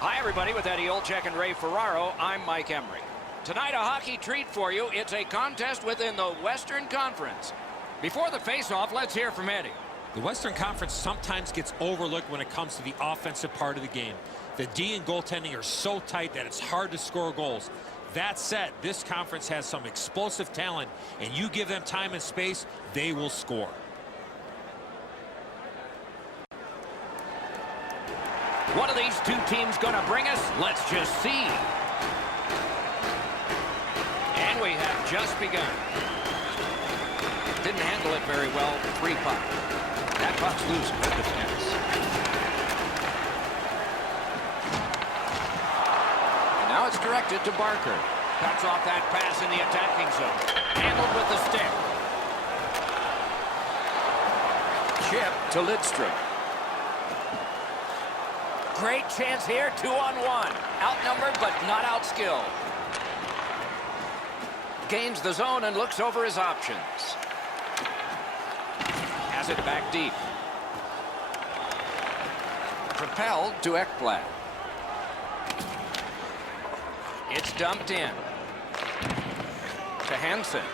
Hi, everybody. With Eddie Olczyk and Ray Ferraro, I'm Mike Emery. Tonight, a hockey treat for you. It's a contest within the Western Conference. Before the face-off, let's hear from Eddie. The Western Conference sometimes gets overlooked when it comes to the offensive part of the game. The D and goaltending are so tight that it's hard to score goals. That said, this conference has some explosive talent, and you give them time and space, they will score. What are these two teams going to bring us? Let's just see. And we have just begun. Didn't handle it very well. 3 puck. That puck's loose. Good defense. And now it's directed to Barker. Cuts off that pass in the attacking zone. Handled with the stick. Chip to Lidstrom. Great chance here, 2-on-1. Outnumbered, but not outskilled. Gains the zone and looks over his options. Has it back deep. Propelled to Ekblad. It's dumped in. To Hansen.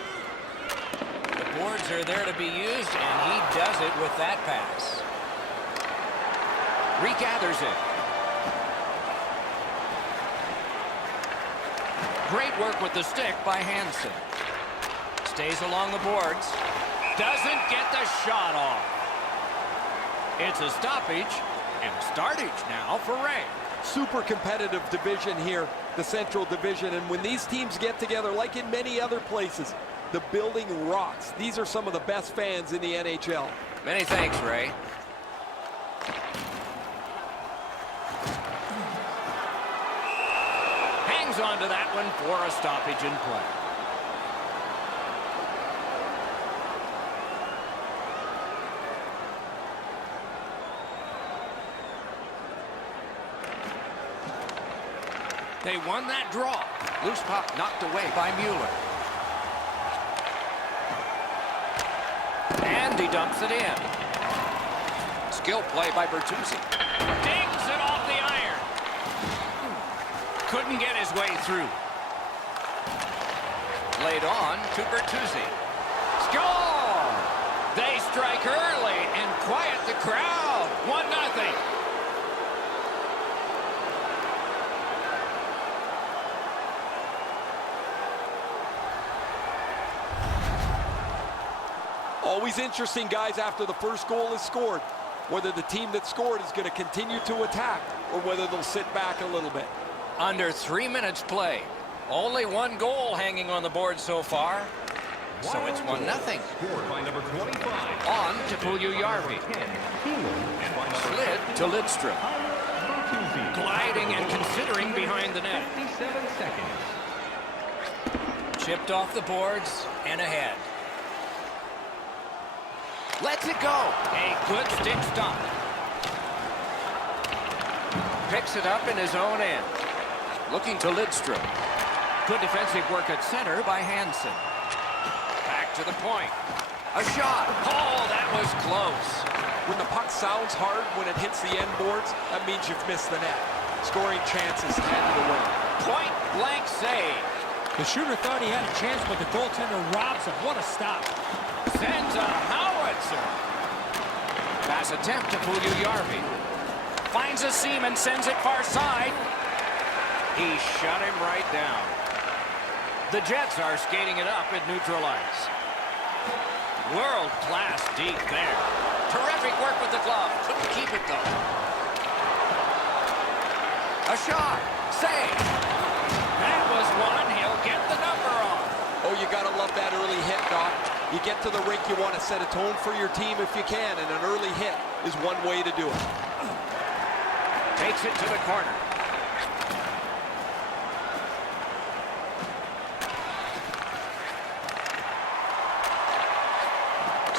The boards are there to be used, and he does it with that pass. Regathers it. Great work with the stick by Hansen. Stays along the boards. Doesn't get the shot off. It's a stoppage and a startage now for Ray. Super competitive division here, the Central Division. And when these teams get together, like in many other places, the building rocks. These are some of the best fans in the NHL. Many thanks, Ray. Onto that one for a stoppage in play. They won that draw. Loose puck knocked away by Mueller. And he dumps it in. Skill play by Bertuzzi. Dings it off the iron. Couldn't get his way through. Laid on to Bertuzzi. Score! They strike early and quiet the crowd. 1-0. Always interesting, guys, after the first goal is scored, whether the team that scored is going to continue to attack or whether they'll sit back a little bit. Under 3 minutes play. Only 1 goal hanging on the board so far. So it's 1-0. By number 25. On to Puljujärvi. Slid to Lidstrom. Gliding and considering behind the net. 57 seconds. Chipped off the boards and ahead. Lets it go. A good stick stop. Picks it up in his own end. Looking to Lidstrom. Good defensive work at center by Hansen. Back to the point. A shot. Oh, that was close. When the puck sounds hard when it hits the end boards, that means you've missed the net. Scoring chances handed away. Point blank save. The shooter thought he had a chance, but the goaltender robs him. What a stop. Sends a howitzer. Pass attempt to Puljujärvi. Finds a seam and sends it far side. He shut him right down. The Jets are skating it up at neutral ice. World-class deep there. Terrific work with the glove. Couldn't keep it, though. A shot. Save. That was one. He'll get the number on. Oh, you got to love that early hit, Doc. You get to the rink, you want to set a tone for your team if you can, and an early hit is one way to do it. Takes it to the corner.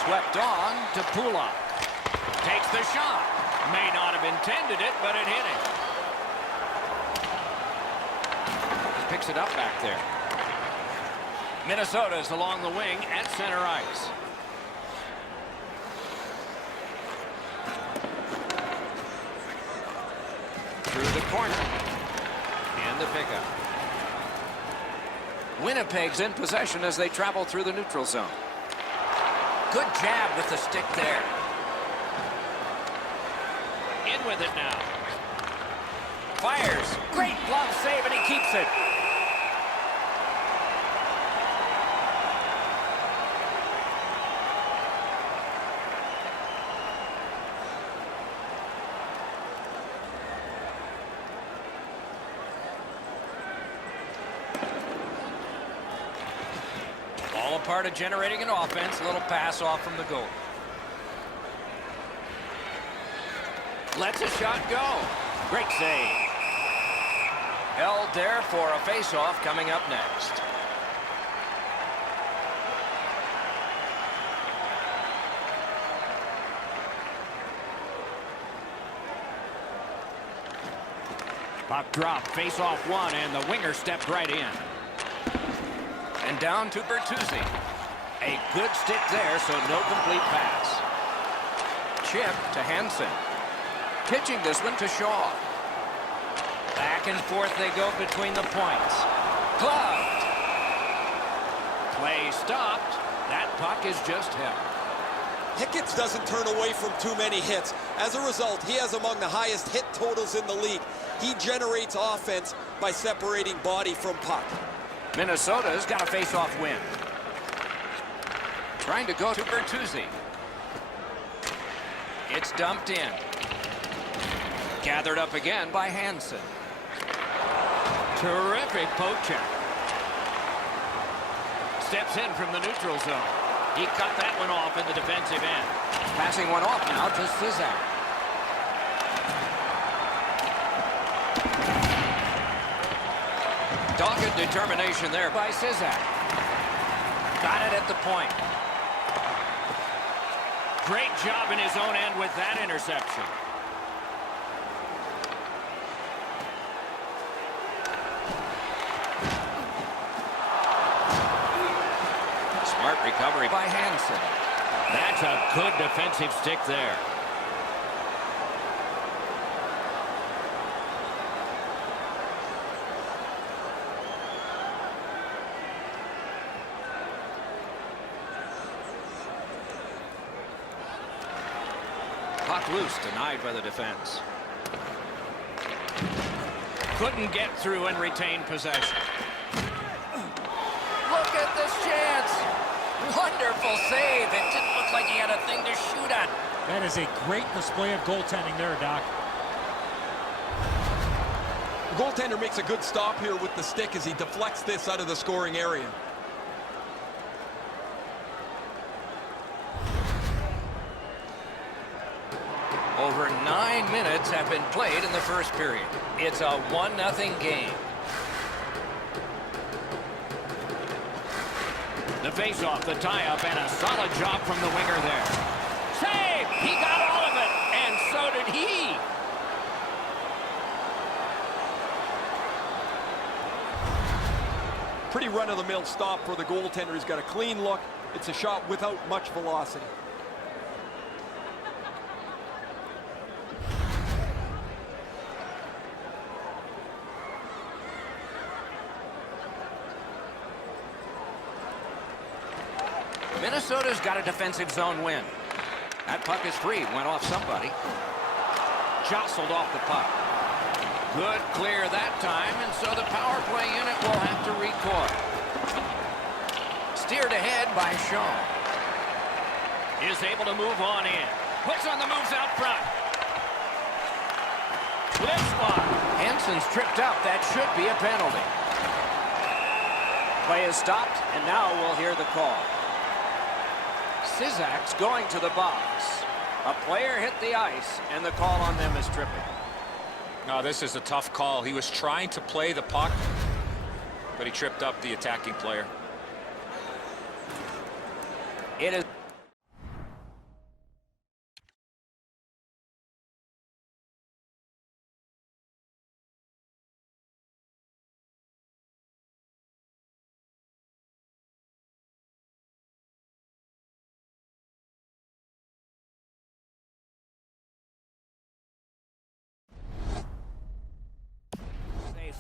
Swept on to Pulak. Takes the shot. May not have intended it, but it hit him. Picks it up back there. Minnesota's along the wing at center ice. Through to the corner. And the pickup. Winnipeg's in possession as they travel through the neutral zone. Good jab with the stick there. In with it now. Fires. Great glove save, and he keeps it. All a part of generating an offense. A little pass off from the goal. Lets a shot go. Great save. Held there for a face-off coming up next. Puck drop, face-off one, and the winger stepped right in. And down to Bertuzzi. A good stick there, so no complete pass. Chip to Hansen. Pitching this one to Shaw. Back and forth they go between the points. Gloved. Play stopped. That puck is just held. Hicketts doesn't turn away from too many hits. As a result, he has among the highest hit totals in the league. He generates offense by separating body from puck. Minnesota's got a face-off win. Trying to go to Bertuzzi. It's dumped in. Gathered up again by Hansen. Terrific poke check. Steps in from the neutral zone. He cut that one off in the defensive end. Passing one off now to Cizak. Dogged determination there by Cizak. Got it at the point. Great job in his own end with that interception. Smart recovery by Hansen. That's a good defensive stick there. Puck loose, denied by the defense. Couldn't get through and retain possession. Look at this chance. Wonderful save. It didn't look like he had a thing to shoot at. That is a great display of goaltending there, Doc. The goaltender makes a good stop here with the stick as he deflects this out of the scoring area. Over 9 minutes have been played in the first period. It's a 1-0 game. The face-off, the tie-up, and a solid job from the winger there. Save! He got all of it, and so did he. Pretty run-of-the-mill stop for the goaltender. He's got a clean look. It's a shot without much velocity. Minnesota's got a defensive zone win. That puck is free. Went off somebody. Jostled off the puck. Good clear that time, and so the power play unit will have to recoil. Steered ahead by Shaw. Is able to move on in. Puts on the moves out front. Flips one. Hansen's tripped up. That should be a penalty. Play is stopped, and now we'll hear the call. Cizak's going to the box. A player hit the ice, and the call on them is tripping. No, this is a tough call. He was trying to play the puck, but he tripped up the attacking player. It is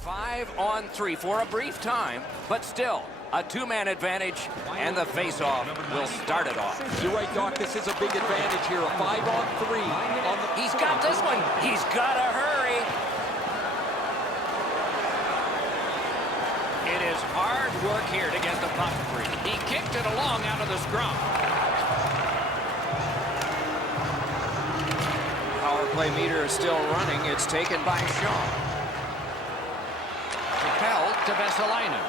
5-on-3 for a brief time, but still a two-man advantage, and the face-off will start it off. You're right, Doc. This is a big advantage here. A 5-on-3. He's got this one. He's got to hurry. It is hard work here to get the puck free. He kicked it along out of the scrum. Power play meter is still running. It's taken by Shaw. Propelled to Vesalainen.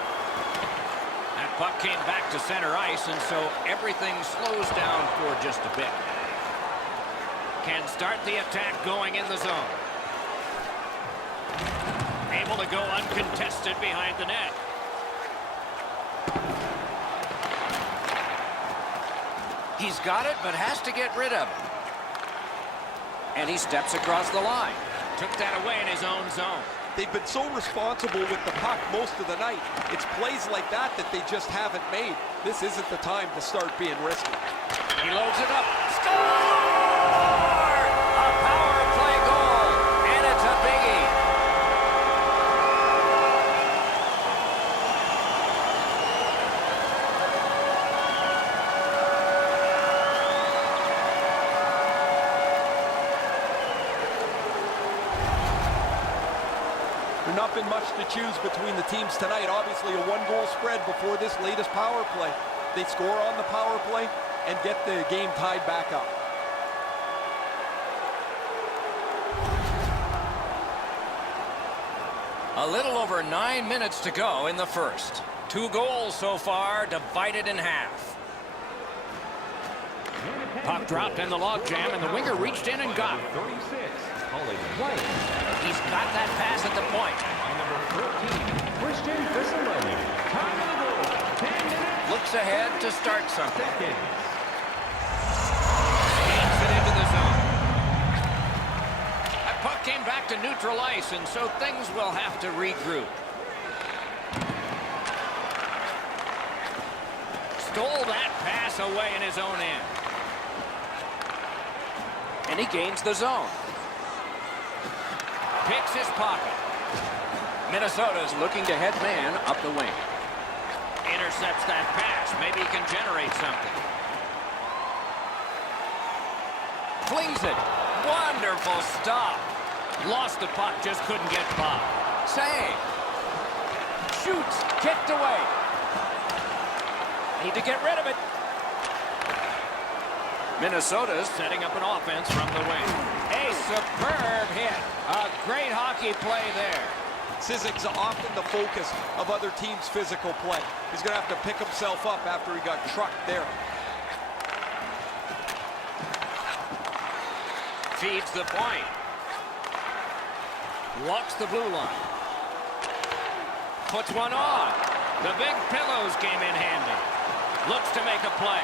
That puck came back to center ice, and so everything slows down for just a bit. Can start the attack going in the zone. Able to go uncontested behind the net. He's got it, but has to get rid of it. And he steps across the line. Took that away in his own zone. They've been so responsible with the puck most of the night. It's plays like that that they just haven't made. This isn't the time to start being risky. He loads it up. Score! A power play goal, and it's a biggie. There's not been much to choose between the teams tonight. Obviously a one-goal spread before this latest power play. They score on the power play and get the game tied back up. A little over 9 minutes to go in the first. 2 goals so far, divided in half. Puck dropped in the logjam, and the winger reached in and got it. 36, Holly White. He's got that pass at the point. By number 14, Christian Vesalainen. Time of the goal, 10 minutes. Looks ahead to start something. Seconds. Gets it into the zone. That puck came back to neutral ice, and so things will have to regroup. Stole that pass away in his own end. And he gains the zone. Picks his pocket. Minnesota's looking to head man up the wing. Intercepts that pass. Maybe he can generate something. Flings it. Wonderful stop. Lost the puck, just couldn't get by. Save. Shoots. Kicked away. Need to get rid of it. Minnesota's setting up an offense from the wing. A superb hit. A great hockey play there. Sisson's often the focus of other teams' physical play. He's going to have to pick himself up after he got trucked there. Feeds the point. Walks the blue line. Puts one on. The big pillows came in handy. Looks to make a play.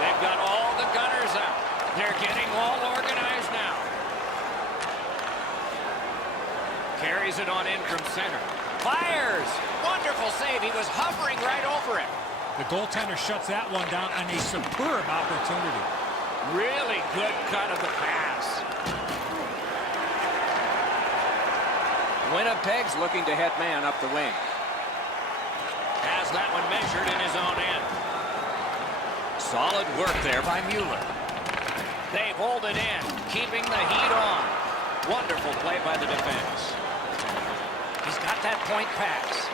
They've got all the gunners out. They're getting all organized now. Carries it on in from center. Fires! Wonderful save. He was hovering right over it. The goaltender shuts that one down on a superb opportunity. Really good cut of the pass. Winnipeg's looking to head man up the wing. Has that one measured in his own end. Solid work there by Mueller. They hold it in, keeping the heat on. Wonderful play by the defense. He's got that point pass.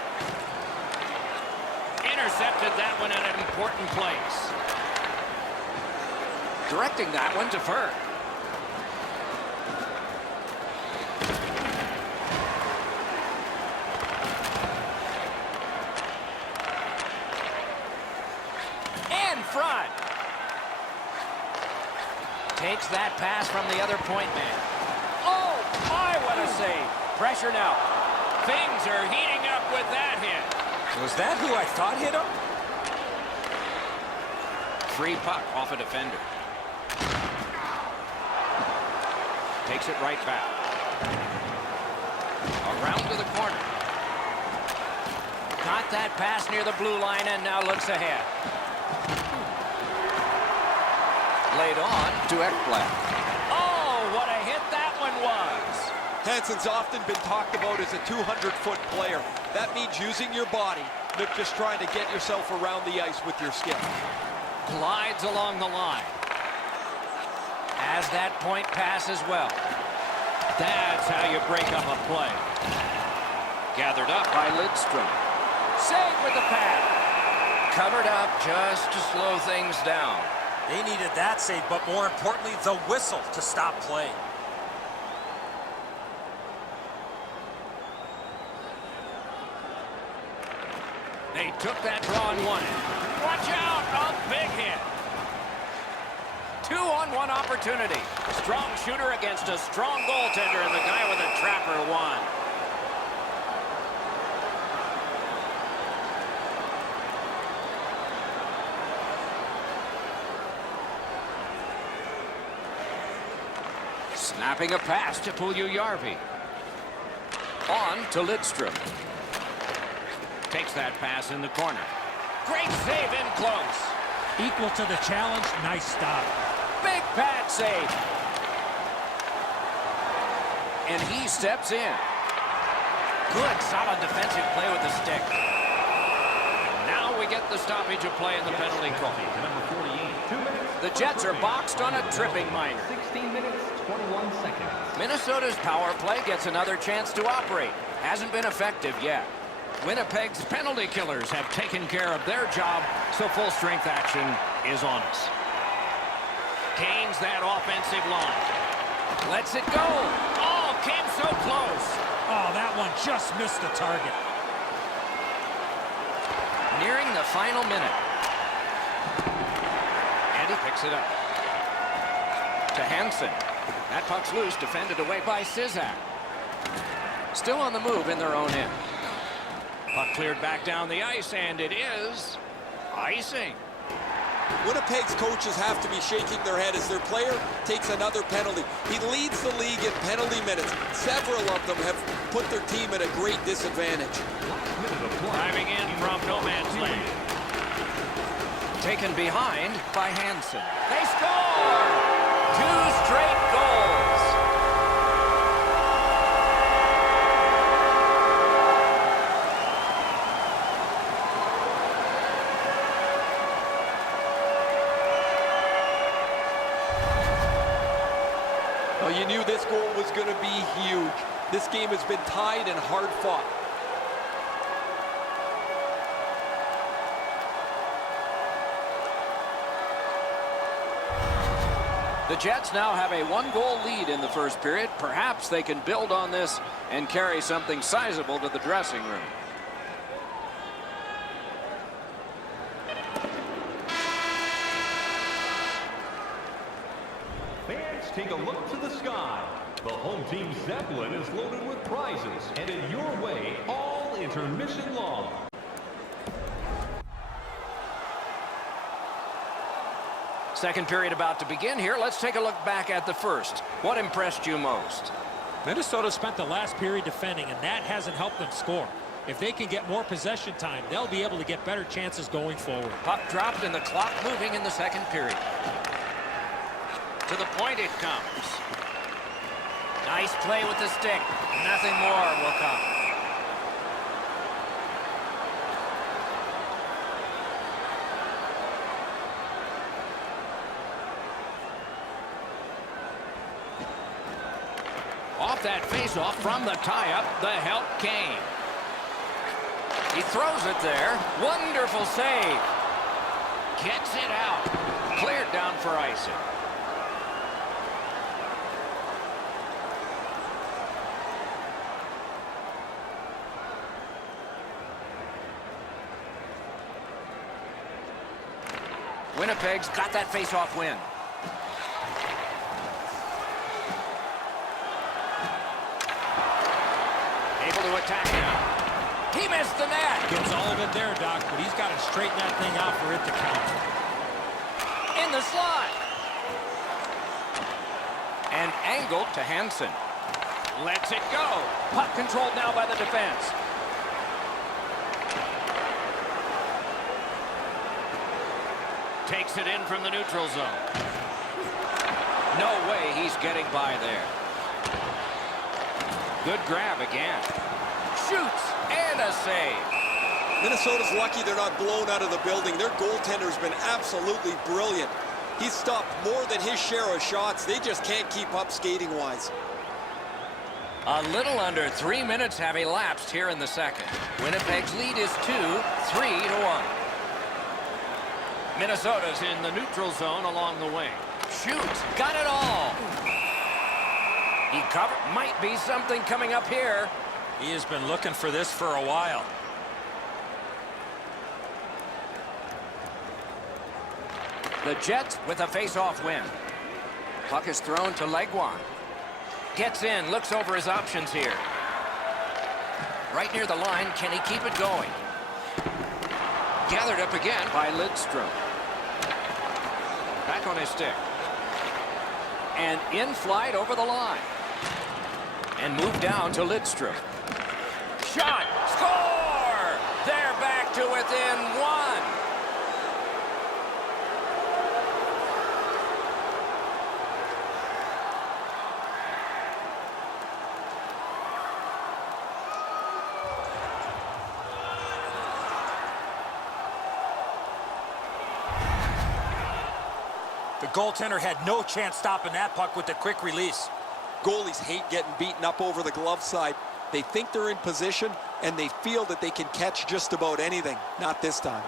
Intercepted that one at an important place. Directing that one to Ferg. In front. Takes that pass from the other point man. Oh, my, what a save. Pressure now. Things are heating up with that hit. Was that who I thought hit him? Free puck off a defender. Takes it right back. Around to the corner. Got that pass near the blue line and now looks ahead. Laid on to Ekblad. Oh, what a hit that one was. Hansen's often been talked about as a 200-foot player. That means using your body, not just trying to get yourself around the ice with your skill. Glides along the line. Has that point pass as well. That's how you break up a play. Gathered up by Lidstrom. Save with the pad. Covered up just to slow things down. They needed that save, but more importantly, the whistle to stop play. They took that draw and won it. Watch out! A big hit. 2-on-1 opportunity. Strong shooter against a strong goaltender, and the guy with a trapper won. Snapping a pass to Puljujärvi. On to Lidstrom. Takes that pass in the corner. Great save in close. Equal to the challenge. Nice stop. Big pad save. And he steps in. Good, solid defensive play with the stick. Now we get the stoppage of play in the penalty call. Number 48, 2 minutes. The Jets are boxed on a tripping minor. 16 minutes, 21 seconds. Minnesota's power play gets another chance to operate. Hasn't been effective yet. Winnipeg's penalty killers have taken care of their job, so full-strength action is on us. Gains that offensive line. Lets it go. Oh, came so close. Oh, that one just missed the target. Nearing the final minute. And he picks it up. To Hansen. That puck's loose, defended away by Sizak. Still on the move in their own end. Puck cleared back down the ice, and it is icing. Winnipeg's coaches have to be shaking their head as their player takes another penalty. He leads the league in penalty minutes. Several of them have put their team at a great disadvantage. Driving in from no man's land. Taken behind by Hansen. They score! 2 straight goals. Well, you knew this goal was going to be huge. This game has been tied and hard fought. The Jets now have a 1-goal lead in the first period. Perhaps they can build on this and carry something sizable to the dressing room. Fans, take a look to the sky. The home team Zeppelin is loaded with prizes, headed your way all intermission long. Second period about to begin here. Let's take a look back at the first. What impressed you most? Minnesota spent the last period defending, and that hasn't helped them score. If they can get more possession time, they'll be able to get better chances going forward. Puck dropped and the clock moving in the second period. To the point it comes. Nice play with the stick. Nothing more will come. Off that faceoff from the tie-up, the help came. He throws it there. Wonderful save. Gets it out. Cleared down for icing. Winnipeg's got that face-off win. Able to attack now. He missed the net. Gets all of it there, Doc, but he's got to straighten that thing out for it to count. In the slot. And angled to Hansen. Lets it go. Puck controlled now by the defense. Takes it in from the neutral zone. No way he's getting by there. Good grab again. Shoots and a save. Minnesota's lucky they're not blown out of the building. Their goaltender's been absolutely brilliant. He's stopped more than his share of shots. They just can't keep up skating-wise. A little under 3 minutes have elapsed here in the second. Winnipeg's lead is 2-3-1. Minnesota's in the neutral zone along the wing. Shoots, got it all. He covered, might be something coming up here. He has been looking for this for a while. The Jets with a face-off win. Puck is thrown to Legua. Gets in, looks over his options here. Right near the line, can he keep it going? Gathered up again by Lidstrom. Back on his stick. And in flight over the line. And moved down to Lidstrom. Shot! Score! They're back to within one. The goaltender had no chance stopping that puck with the quick release. Goalies hate getting beaten up over the glove side. They think they're in position, and they feel that they can catch just about anything. Not this time.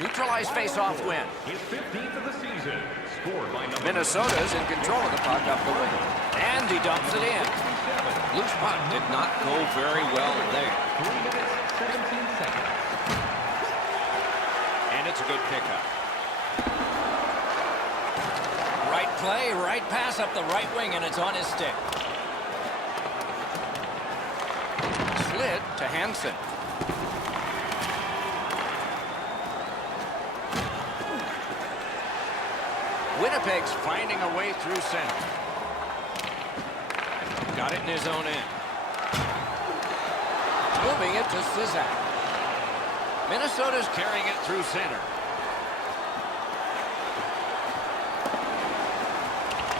Neutralized face-off win. His 15th of the season. Scored by number Minnesota's in control of the puck up the wing. And he dumps it in. Loose puck did not go very well there. 3 minutes, 17 seconds. And it's a good pickup. Right play, right pass up the right wing, and it's on his stick. Slid to Hansen. Winnipeg's finding a way through center. Got it in his own end. Moving it to Sizak. Minnesota's carrying it through center.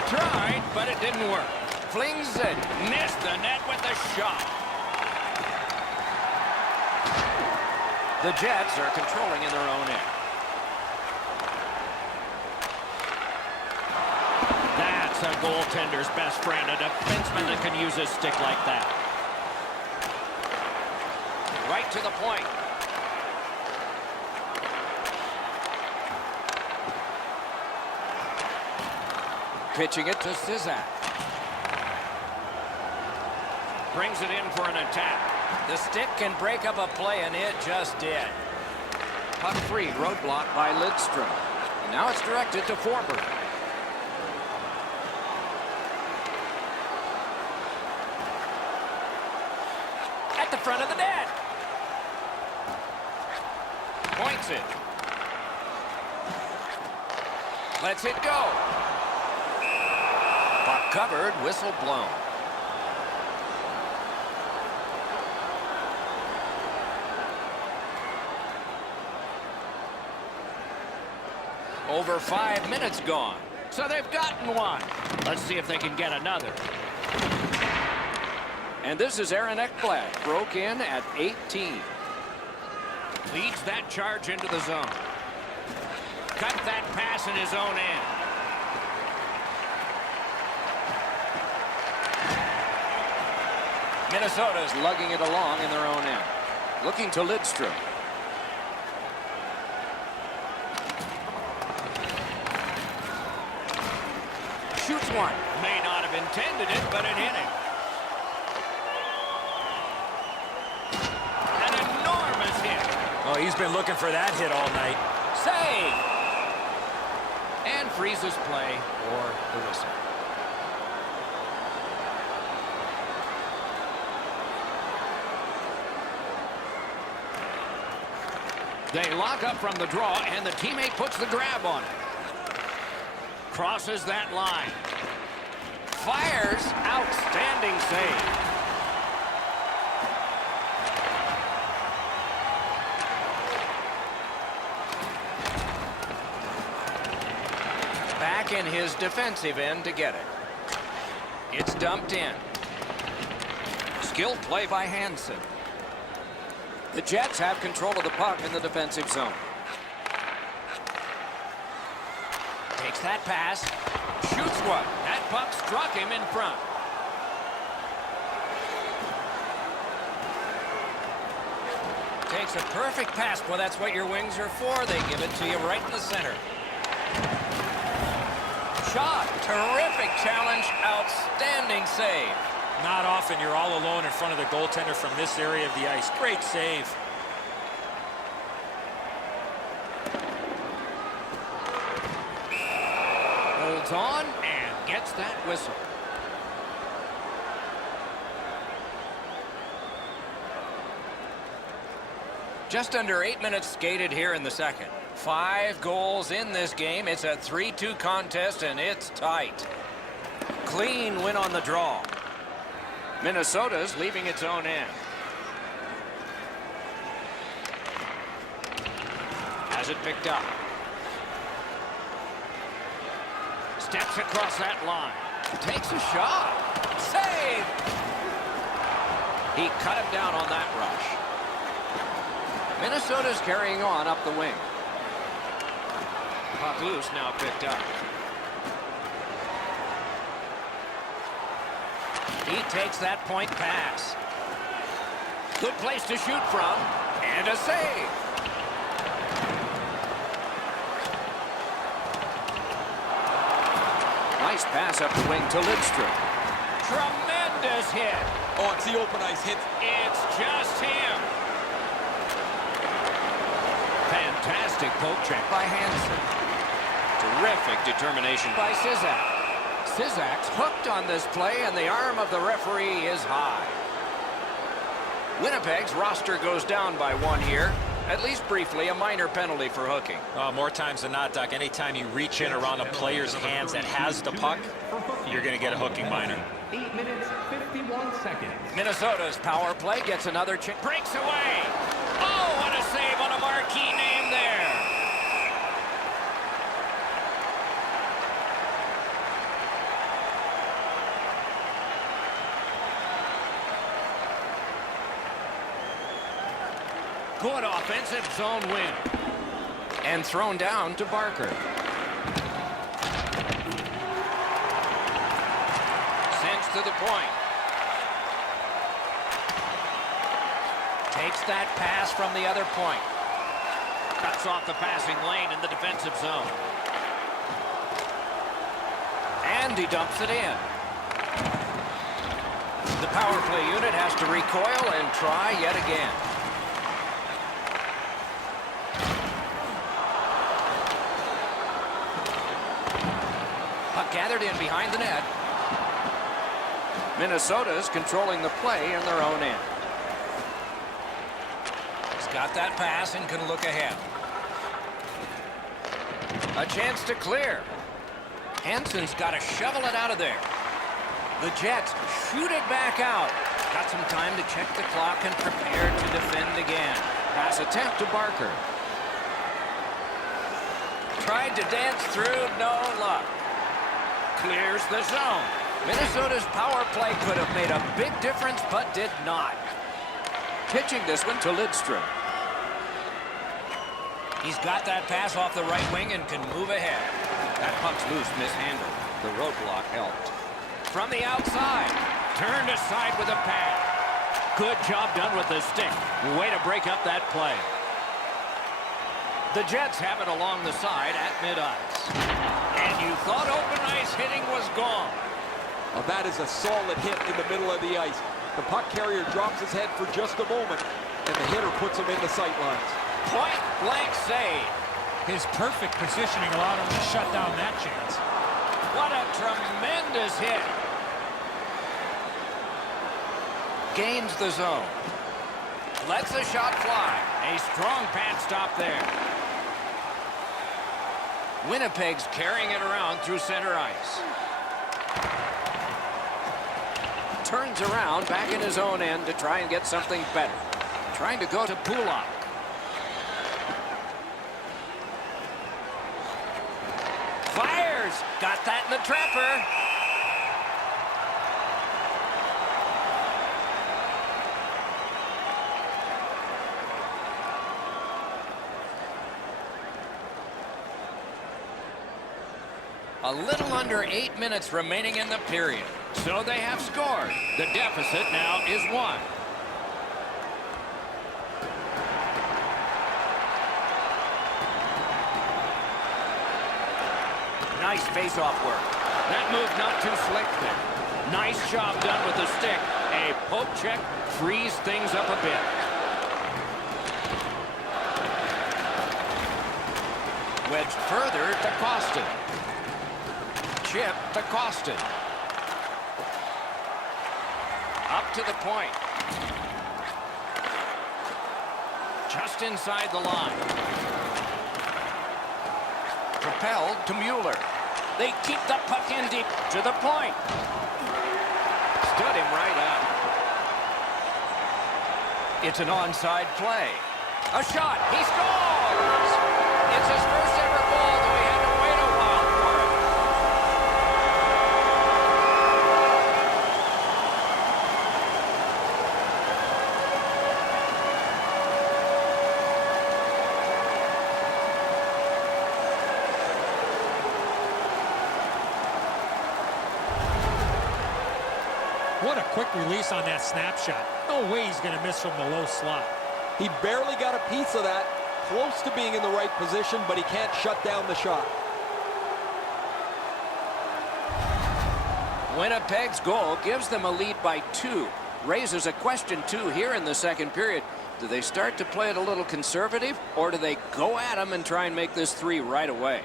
Tried, but it didn't work. Flings it. Missed the net with the shot. The Jets are controlling in their own end. That's a goaltender's best friend, a defenseman that can use his stick like that. Right to the point. Pitching it to Sizak. Brings it in for an attack. The stick can break up a play, and it just did. Puck free, roadblock by Lidstrom. And now it's directed to Forberg. At the front of the net. Points it. Lets it go. Puck covered, whistle blown. Over 5 minutes gone. So they've gotten one. Let's see if they can get another. And this is Aaron Ekblad. Broke in at 18. Leads that charge into the zone. Cut that pass in his own end. Minnesota's lugging it along in their own end. Looking to Lidstrom. Shoots one. May not have intended it, but it hit him. An enormous hit. Oh, he's been looking for that hit all night. Save. And freezes play or the whistle. They lock up from the draw, and the teammate puts the grab on it. Crosses that line. Fires. Outstanding save. back in his defensive end to get it. It's dumped in. Skilled play by Hansen. The Jets have control of the puck in the defensive zone. Takes that pass. Shoots one. That puck struck him in front. Takes a perfect pass. Well, that's what your wings are for. They give it to you right in the center. Shot. Terrific challenge. Outstanding save. Not often you're all alone in front of the goaltender from this area of the ice. Great save. Holds on and gets that whistle. Just under 8 minutes skated here in the second. 5 goals in this game. It's a 3-2 contest, and it's tight. Clean win on the draw. Minnesota's leaving its own end. Has it picked up. Steps across that line. Takes a shot. Save! He cut him down on that rush. Minnesota's carrying on up the wing. Puck loose, now picked up. He takes that point pass. Good place to shoot from. And a save. Nice pass up the wing to Lidstrom. Tremendous hit. Oh, it's the open ice hit. It's just him. Fantastic poke check by Hansen. Terrific determination by Sizak. Sizak's hooked on this play, and the arm of the referee is high. Winnipeg's roster goes down by 1 here. At least briefly, a minor penalty for hooking. More times than not, Doc, anytime you reach in around a player's hands that has the puck, you're going to get a hooking minor. 8 minutes, 51 seconds. Minnesota's power play gets another chance. Breaks away. Oh, what a save on a marquee name there. Good offensive zone win. And thrown down to Barker. Sends to the point. Takes that pass from the other point. Cuts off the passing lane in the defensive zone. And he dumps it in. The power play unit has to recoil and try yet again. Puck gathered in behind the net. Minnesota's controlling the play in their own end. He's got that pass and can look ahead. A chance to clear. Hansen's got to shovel it out of there. The Jets shoot it back out. Got some time to check the clock and prepare to defend again. Pass attempt to Barker. Tried to dance through, no luck. Clears the zone. Minnesota's power play could have made a big difference, but did not. Pitching this one to Lidstrom. He's got that pass off the right wing and can move ahead. That puck's loose, mishandled. The roadblock helped. From the outside, turned aside with a pad. Good job done with the stick. Way to break up that play. The Jets have it along the side at mid-ice. And you thought open ice hitting was gone. Well, that is a solid hit in the middle of the ice. The puck carrier drops his head for just a moment, and the hitter puts him in the sightlines. Point blank save. His perfect positioning allowed him to shut down that chance. What a tremendous hit. Gains the zone. Lets the shot fly. A strong pad stop there. Winnipeg's carrying it around through center ice. Turns around back in his own end to try and get something better. Trying to go to Pulak. Fires Got that in the trapper. A little under 8 minutes remaining in the period. So they have scored. The deficit now is 1. Nice face-off work. That move not too slick there. Nice job done with the stick. A poke check frees things up a bit. Wedged further to Costin. Chip to Costin. Up to the point. Just inside the line. Propelled to Mueller. They keep the puck in deep to the point. Stood him right up. It's an onside play. A shot. He scores! It's his first ever goal, though he had to wait a while for it. What a quick release on that snapshot. No way he's going to miss from the low slot. He barely got a piece of that. Close to being in the right position, but he can't shut down the shot. Winnipeg's goal gives them a lead by 2. Raises a question, too, here in the second period. Do they start to play it a little conservative, or do they go at them and try and make this 3 right away?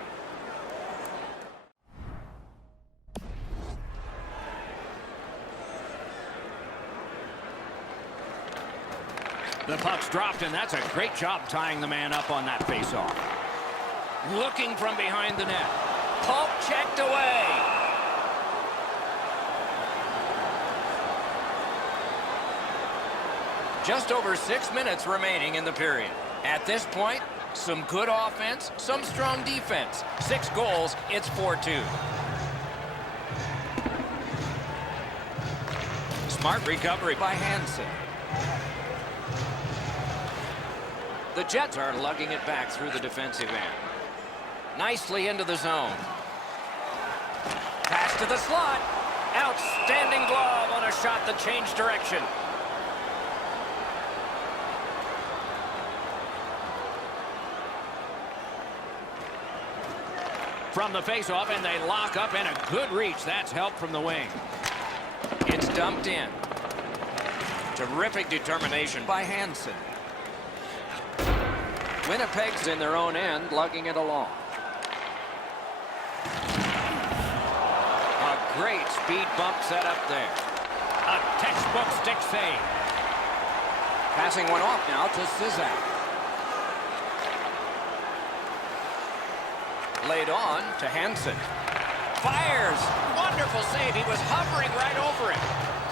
The puck's dropped, and that's a great job tying the man up on that faceoff. Looking from behind the net. Poke checked away. Just over 6 minutes remaining in the period. At this point, some good offense, some strong defense. 6 goals, it's 4-2. Smart recovery by Hansen. The Jets are lugging it back through the defensive end. Nicely into the zone. Pass to the slot. Outstanding glove on a shot that changed direction. From the faceoff, and they lock up, and a good reach. That's help from the wing. It's dumped in. Terrific determination by Hansen. Winnipeg's in their own end, lugging it along. A great speed bump set up there. A textbook stick save. Passing one off now to Sizak. Laid on to Hansen. Fires! Wonderful save. He was hovering right over it.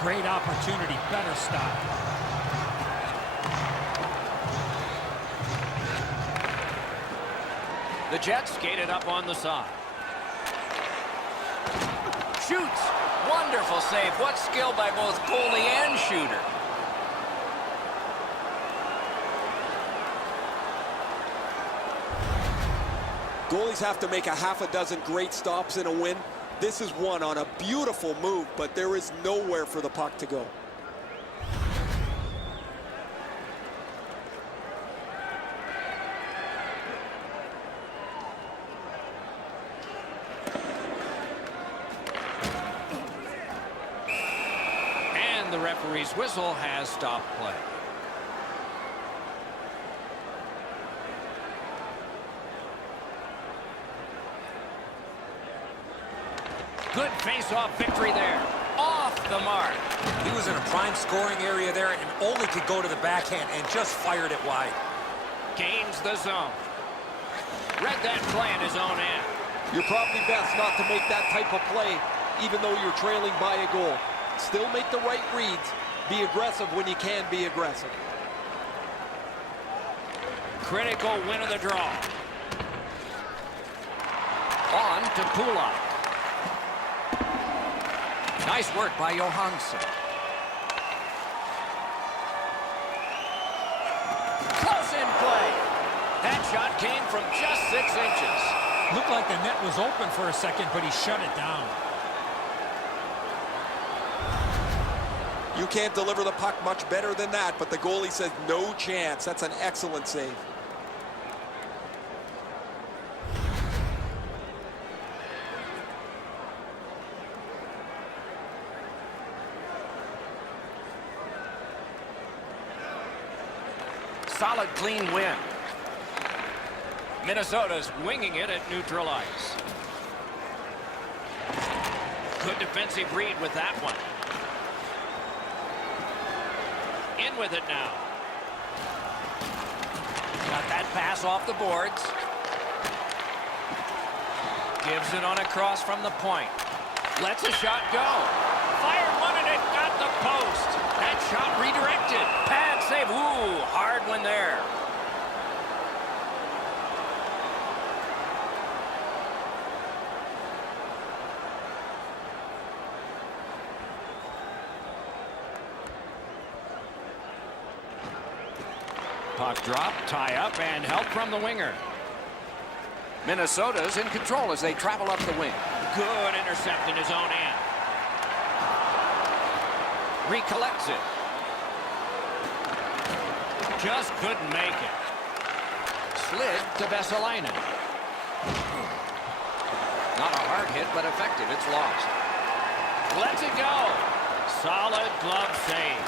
Great opportunity. Better stop. The Jets skated up on the side. Shoots. Wonderful save. What skill by both goalie and shooter. Goalies have to make a half a dozen great stops in a win. This is one on a beautiful move, but there is nowhere for the puck to go. The referee's whistle has stopped play. Good face-off victory there. Off the mark. He was in a prime scoring area there and only could go to the backhand and just fired it wide. Gains the zone. Read that play in his own end. You're probably best not to make that type of play, even though you're trailing by a goal. Still make the right reads. Be aggressive when you can be aggressive. Critical win of the draw. On to Pulak. Nice work by Johansson. Close in play. That shot came from just 6 inches. Looked like the net was open for a second, but he shut it down. You can't deliver the puck much better than that, but the goalie says no chance. That's an excellent save. Solid, clean win. Minnesota's winging it at neutral ice. Good defensive read with that one. In with it now. Got that pass off the boards. Gives it on a cross from the point. Lets a shot go. Fired one and it got the post. That shot redirected. Pad save. Ooh, hard one there. Puck drop, tie up, and help from the winger. Minnesota's in control as they travel up the wing. Good intercept in his own end. Recollects it. Just couldn't make it. Slid to Vesalainen. Not a hard hit, but effective. It's lost. Lets it go. Solid glove save.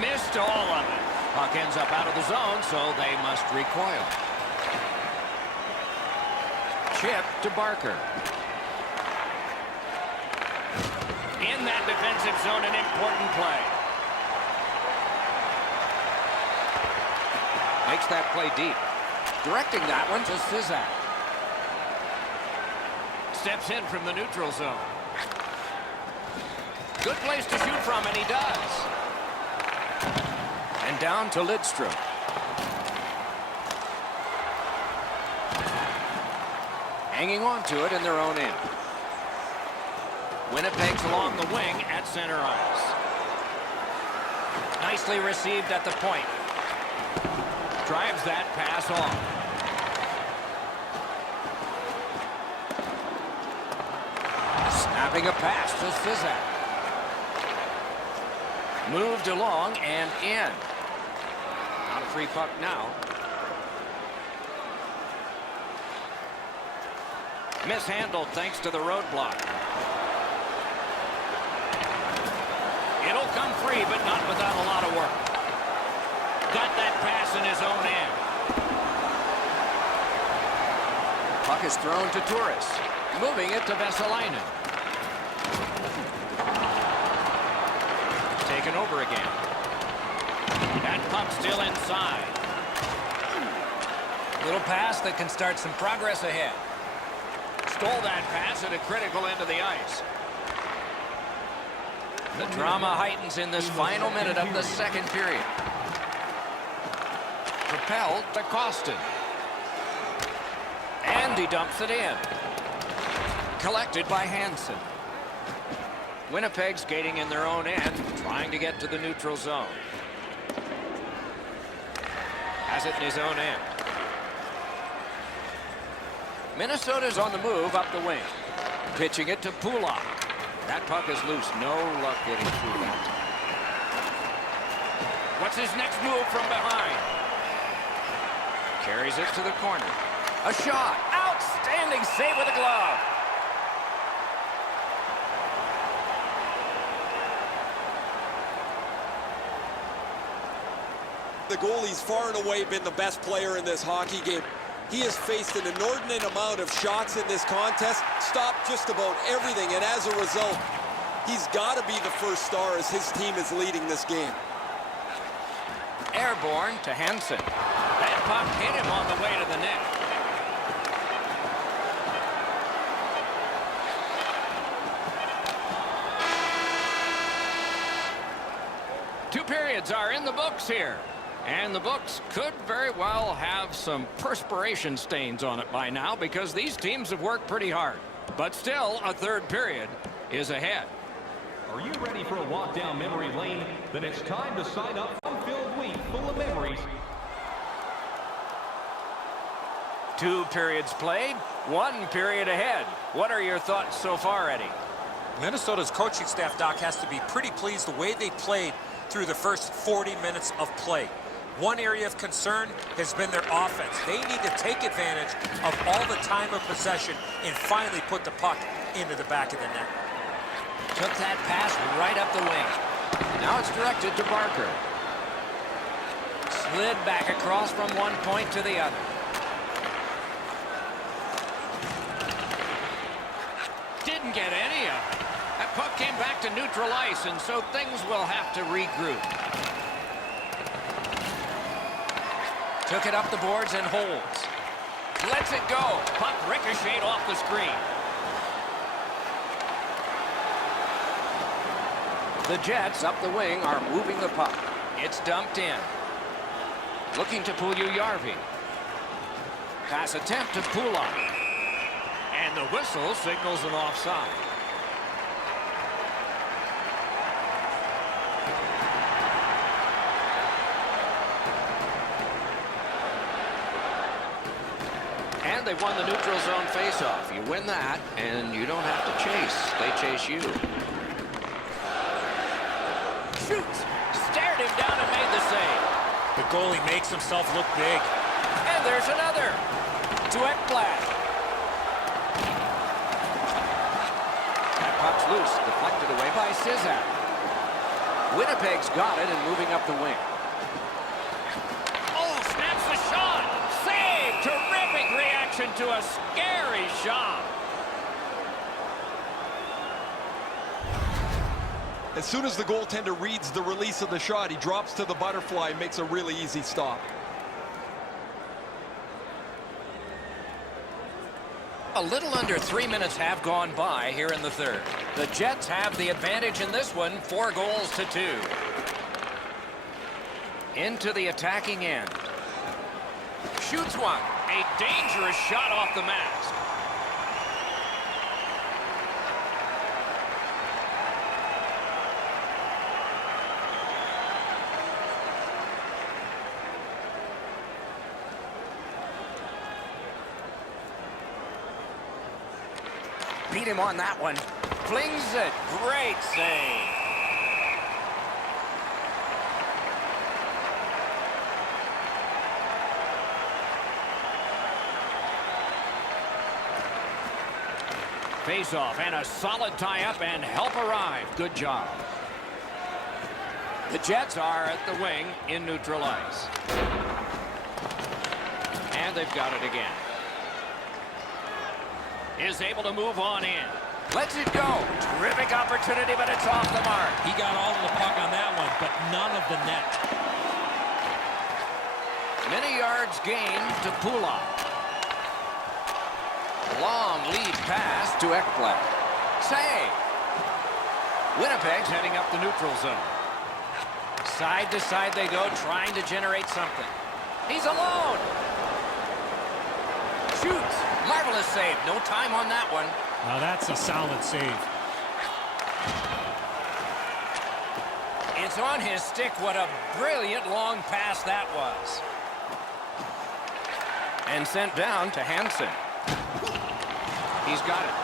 Missed all of it. Puck ends up out of the zone, so they must recoil. Chip to Barker. In that defensive zone, an important play. Makes that play deep. Directing that one to Sizak. Steps in from the neutral zone. Good place to shoot from, and he does. And down to Lidstrom. Hanging on to it in their own end. Winnipeg's along the wing at center ice. Nicely received at the point. Drives that pass off. Snapping a pass to Sizak. Moved along and in. Not a free puck now. Mishandled thanks to the roadblock. It'll come free, but not without a lot of work. Got that pass in his own end. Puck is thrown to Turris. Moving it to Vesalainen. Taken over again. That puck still inside. Little pass that can start some progress ahead. Stole that pass at a critical end of the ice. The drama heightens in this final minute of the second period. Propelled to Costin. And he dumps it in. Collected by Hansen. Winnipeg skating in their own end, trying to get to the neutral zone. Has it in his own end. Minnesota's on the move up the wing. Pitching it to Pulak. That puck is loose. No luck getting through that. What's his next move from behind? Carries it to the corner. A shot. Outstanding save with a glove. The goalie's far and away been the best player in this hockey game. He has faced an inordinate amount of shots in this contest, stopped just about everything, and as a result, he's got to be the first star as his team is leading this game. Airborne to Hansen. That puck hit him on the way to the net. Two periods are in the books here. And the books could very well have some perspiration stains on it by now because these teams have worked pretty hard. But still, a third period is ahead. Are you ready for a walk down memory lane? Then it's time to sign up for a filled week full of memories. 2 periods played, 1 period ahead. What are your thoughts so far, Eddie? Minnesota's coaching staff, Doc, has to be pretty pleased the way they played through the first 40 minutes of play. One area of concern has been their offense. They need to take advantage of all the time of possession and finally put the puck into the back of the net. Took that pass right up the wing. Now it's directed to Barker. Slid back across from one point to the other. Didn't get any of it. That puck came back to neutral ice, and so things will have to regroup. Took it up the boards and holds. Lets it go. Puck ricocheted off the screen. The Jets up the wing are moving the puck. It's dumped in. Looking to Puljujärvi. Pass attempt to Pulak. And the whistle signals an offside. And they've won the neutral zone faceoff. You win that, and you don't have to chase. They chase you. Shoots! Stared him down and made the save. The goalie makes himself look big. And there's another. To Ekblad. That puck's loose. Deflected away by Sizak. Winnipeg's got it and moving up the wing. Oh, snaps the shot. Save! Terrific reaction to a scary shot. As soon as the goaltender reads the release of the shot, he drops to the butterfly and makes a really easy stop. A little under 3 minutes have gone by here in the third. The Jets have the advantage in this one, 4-2. Into the attacking end. Shoots one. A dangerous shot off the mask. Beat him on that one. Flings it. Great save. Face-off and a solid tie-up and help arrive. Good job. The Jets are at the wing in neutral ice. And they've got it again. Is able to move on in. Lets it go. Terrific opportunity, but it's off the mark. He got all of the puck on that one, but none of the net. Many yards gained to Pulak. Long lead pass to Ekblad. Save. Winnipeg's heading up the neutral zone. Side to side they go, trying to generate something. He's alone. Shoots. Marvelous save. No time on that one. Now that's a solid save. It's on his stick. What a brilliant long pass that was. And sent down to Hansen. He's got it.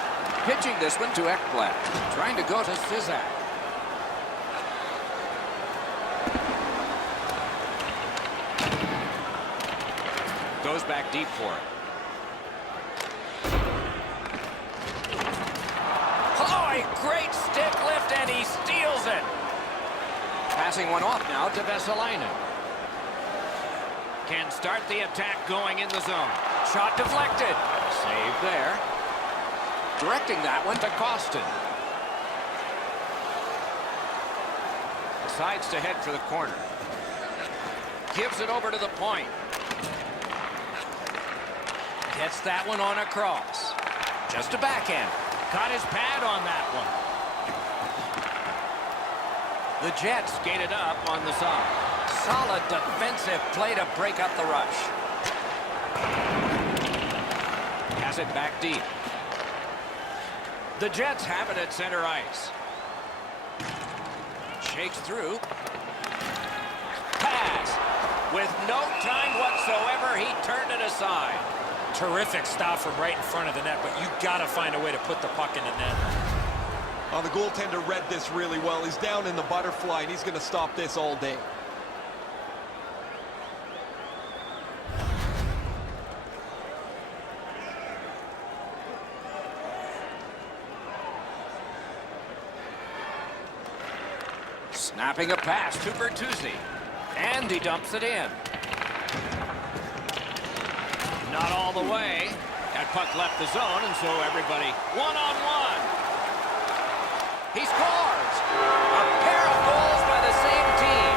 Pitching this one to Ekblad. Trying to go to Sizak. Goes back deep for it. Great stick lift, and he steals it. Passing one off now to Vesalainen. Can start the attack going in the zone. Shot deflected. Save there. Directing that one to Costin. Decides to head for the corner. Gives it over to the point. Gets that one on across. Just a backhand. Got his pad on that one. The Jets skated up on the side. Solid defensive play to break up the rush. Has it back deep. The Jets have it at center ice. Shakes through. Pass. With no time whatsoever, he turned it aside. Terrific stop from right in front of the net, but you got to find a way to put the puck in the net. Oh, the goaltender read this really well. He's down in the butterfly, and he's going to stop this all day. Snapping a pass to Bertuzzi. And he dumps it in. Not all the way. That puck left the zone, and so everybody one-on-one. He scores! A pair of goals by the same team.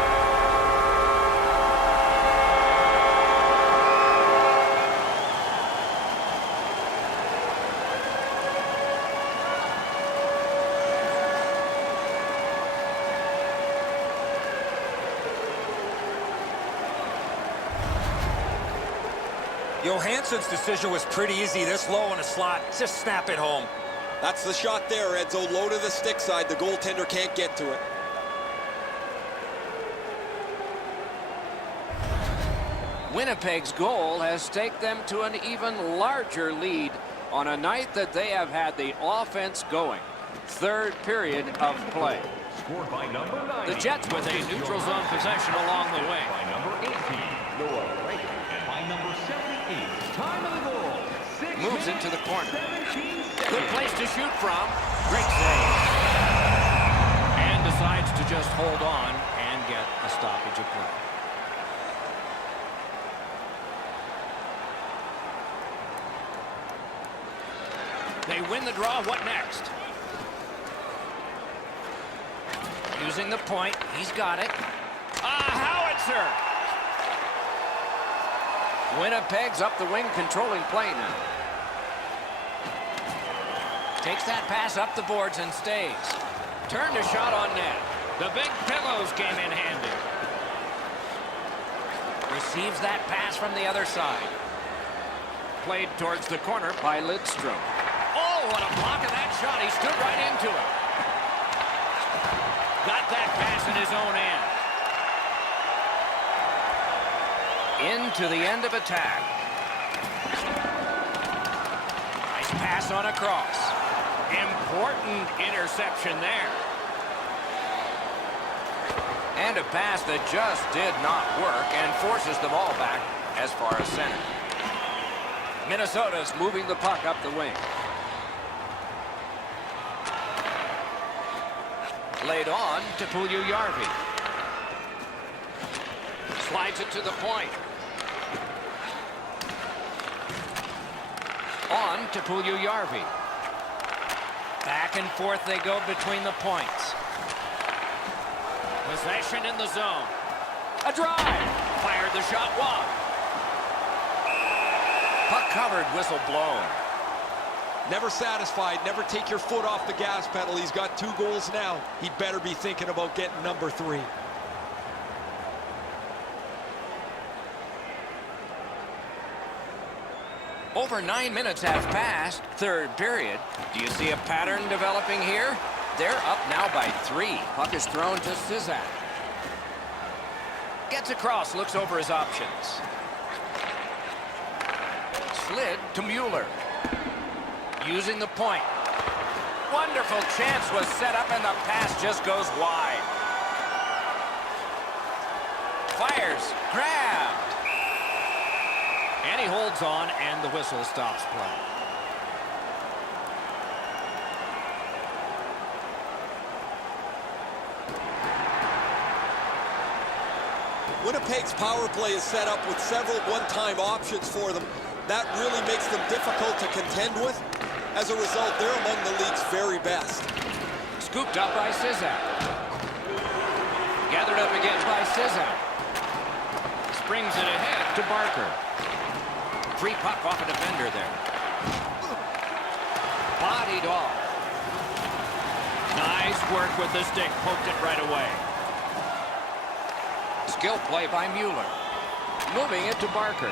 Johansson's decision was pretty easy. This low in a slot, just snap it home. That's the shot there, Edzo. Low to the stick side. The goaltender can't get to it. Winnipeg's goal has taken them to an even larger lead on a night that they have had the offense going. Third period of play. Scored by number 9. The Jets with a neutral zone possession along the way. By number 18, Noah Reagan. And by number 78, time of the goal. 6 Moves minutes, into the corner. 17 seconds. Good place to shoot from. Great save. And decides to just hold on and get a stoppage of play. They win the draw. What next? Using the point. He's got it. Howitzer! Winnipeg's up the wing, controlling play now. Takes that pass up the boards and stays. Turned a shot on net. The big pillows came in handy. Receives that pass from the other side. Played towards the corner by Lidstrom. Oh, what a block of that shot. He stood right into it. Got that pass in his own end. Into the end of attack. Nice pass on a cross. Important interception there. And a pass that just did not work and forces the ball back as far as center. Minnesota's moving the puck up the wing. Laid on to Puljujärvi. Slides it to the point. On to Puljujärvi. Back and forth they go between the points. Possession in the zone. A drive. Fired the shot wide. Puck covered, whistle blown. Never satisfied. Never take your foot off the gas pedal. He's got 2 goals now. He'd better be thinking about getting number 3. Over 9 minutes have passed. Third period. Do you see a pattern developing here? They're up now by 3. Puck is thrown to Sizak. Gets across, looks over his options. Slid to Mueller. Using the point. Wonderful chance was set up and the pass just goes wide. Fires. Grabbed. And he holds on and the whistle stops play. Winnipeg's power play is set up with several one-time options for them. That really makes them difficult to contend with. As a result, they're among the league's very best. Scooped up by Sizak. Gathered up again by Sizak. Springs it ahead to Barker. Free puck off a defender there. Bodied off. Nice work with the stick. Poked it right away. skill play by Mueller. Moving it to Barker.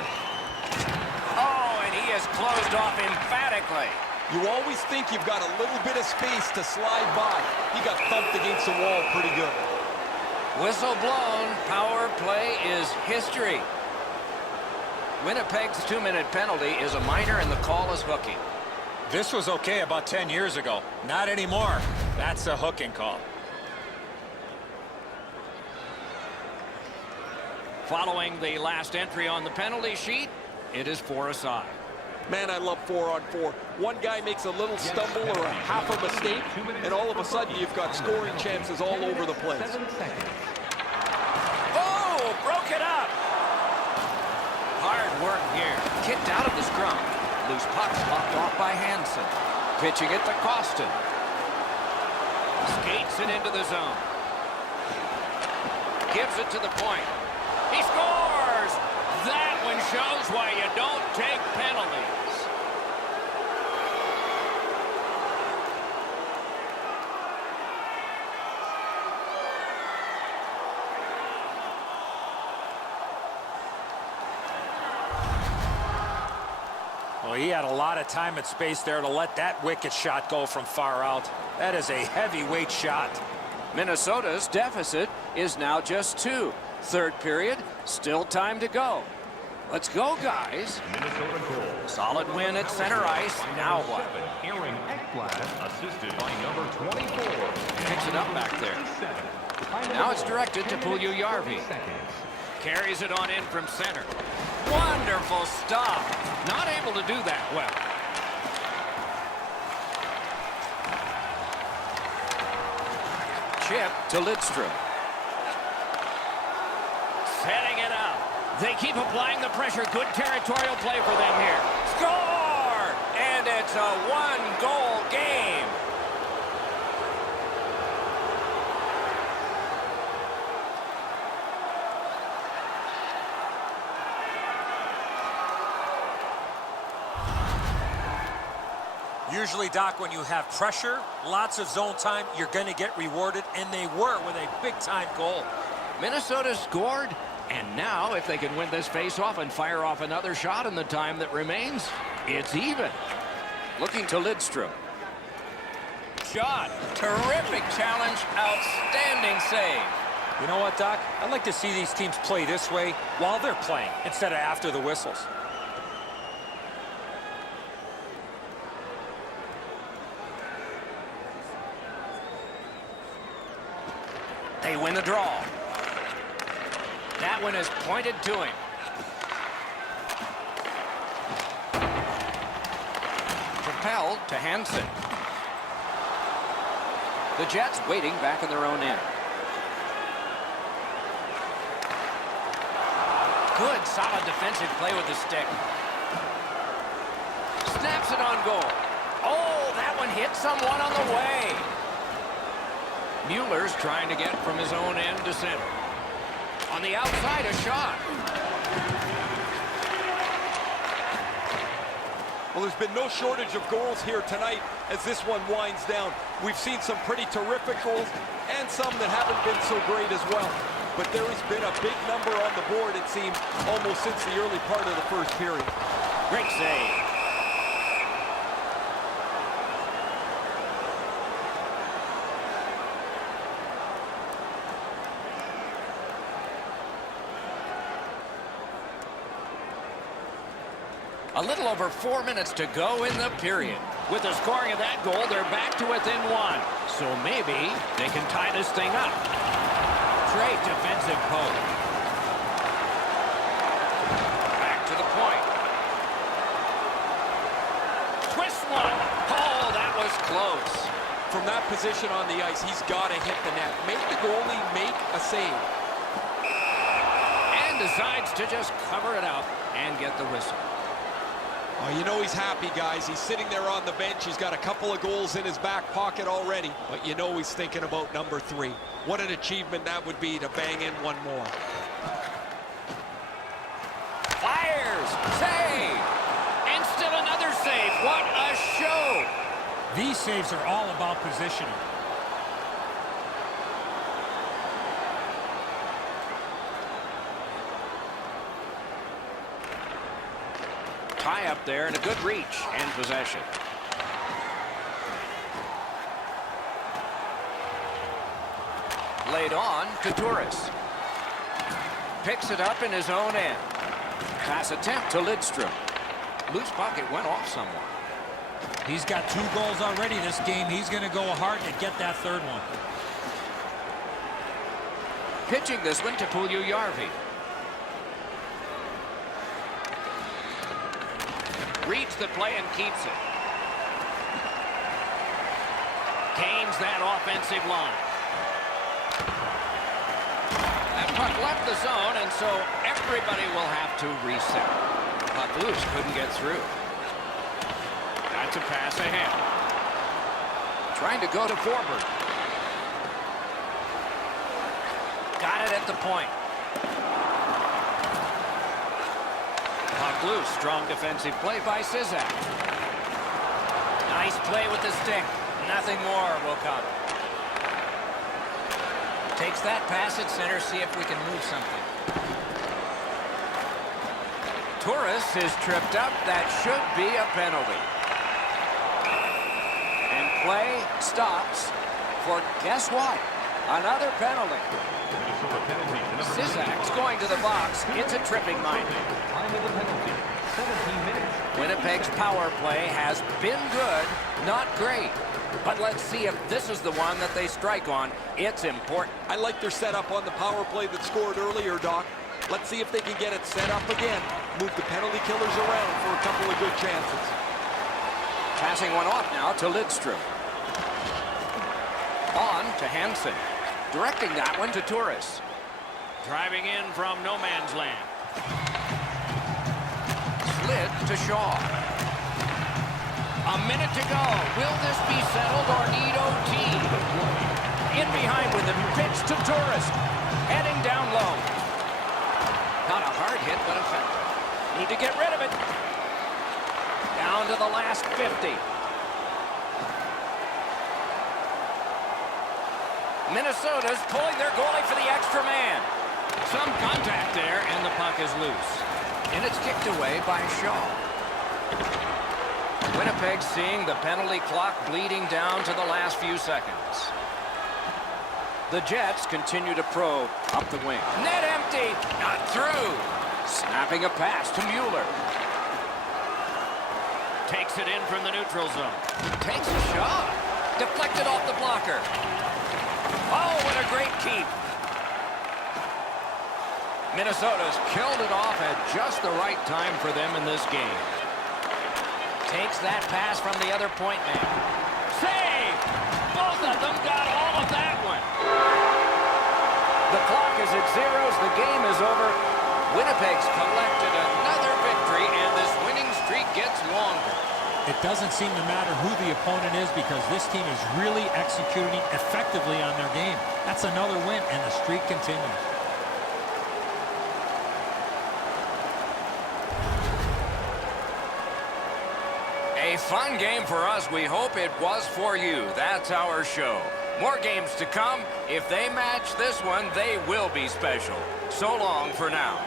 Oh, and he is closed off emphatically. You always think you've got a little bit of space to slide by. He got thumped against the wall pretty good. Whistle blown. Power play is history. Winnipeg's 2-minute penalty is a minor, and the call is hooking. This was okay about 10 years ago. Not anymore. That's a hooking call. Following the last entry on the penalty sheet, it is 4 aside. Man, I love 4-on-4. One guy makes a little stumble or a half a mistake, and all of a sudden you've got scoring chances all over the place. Oh, broke it up. Hard work here. Kicked out of the scrum. Loose puck blocked off by Hansen. Pitching it to Costin. Skates it into the zone. Gives it to the point. He scores! That one shows why you don't take penalties. Well, he had a lot of time and space there to let that wicked shot go from far out. That is a heavyweight shot. Minnesota's deficit is now just 2. Third period, still time to go. Let's go, guys. Minnesota goal. Solid win at center ice. Now what? Aaron Ekblad, assisted by number 24. Picks it up back there. Now it's directed to Puljujärvi. Carries it on in from center. Wonderful stop. Not able to do that well. Chip to Lidstrom. Setting it up. They keep applying the pressure. Good territorial play for them here. Score! And it's a 1-goal game. Usually, Doc, when you have pressure, lots of zone time, you're going to get rewarded, and they were with a big-time goal. Minnesota scored, and now if they can win this face-off and fire off another shot in the time that remains, it's even. Looking to Lidstrom. Shot. Terrific challenge. Outstanding save. You know what, Doc? I'd like to see these teams play this way while they're playing instead of after the whistles. They win the draw. That one is pointed to him. Propelled to Hansen. The Jets waiting back in their own end. Good, solid defensive play with the stick. Snaps it on goal. Oh, that one hit someone on the way. Mueller's trying to get from his own end to center. On the outside, a shot. Well, there's been no shortage of goals here tonight as this one winds down. We've seen some pretty terrific goals and some that haven't been so great as well. But there has been a big number on the board, it seems, almost since the early part of the first period. Great save. A little over 4 minutes to go in the period. With the scoring of that goal, they're back to within 1. So maybe they can tie this thing up. Great defensive poke. Back to the point. Twist one. Oh, that was close. From that position on the ice, he's got to hit the net. Make the goalie make a save. And decides to just cover it up and get the whistle. Oh, you know he's happy, guys. He's sitting there on the bench. He's got a couple of goals in his back pocket already. But you know he's thinking about number 3. What an achievement that would be to bang in one more. Fires! Save! And still another save. What a show! These saves are all about positioning. High up there and a good reach and possession. Laid on to Turris. Picks it up in his own end. Pass attempt to Lidstrom. Loose puck, it went off someone. He's got 2 goals already this game. He's going to go hard to get that third one. Pitching this one to Puljujärvi. Reads the play and keeps it. Gains that offensive line. That puck left the zone, and so everybody will have to reset. Puck loose, couldn't get through. That's a pass ahead. Trying to go to forward. Got it at the point. Puck loose. Strong defensive play by Sizak. Nice play with the stick. Nothing more will come. Takes that pass at center. See if we can move something. Turris is tripped up. That should be a penalty. And play stops for guess what? Another penalty. Sizak's going to the box. It's a tripping minor. Time of the penalty, 17 minutes. Winnipeg's power play has been good, not great. But let's see if this is the one that they strike on. It's important. I like their setup on the power play that scored earlier, Doc. Let's see if they can get it set up again. Move the penalty killers around for a couple of good chances. Passing one off now to Lidstrom. On to Hansen. Directing that one to Turris. Driving in from no man's land. Slid to Shaw. A minute to go. Will this be settled or need OT? In behind with him. Pitch to Turris. Heading down low. Not a hard hit, but effective. Need to get rid of it. Down to the last 50. Minnesota's pulling their goalie for the extra man. Some contact there, and the puck is loose. And it's kicked away by Shaw. Winnipeg seeing the penalty clock bleeding down to the last few seconds. The Jets continue to probe up the wing. Net empty, not through. Snapping a pass to Mueller. Takes it in from the neutral zone. Takes a shot. Deflected off the blocker. Oh, what a great keep. Minnesota's killed it off at just the right time for them in this game. Takes that pass from the other point man. Save! Both of them got all of that one. The clock is at zeros. The game is over. Winnipeg's collected another victory, and this winning streak gets longer. It doesn't seem to matter who the opponent is because this team is really executing effectively on their game. That's another win, and the streak continues. A fun game for us. We hope it was for you. That's our show. More games to come. If they match this one, they will be special. So long for now.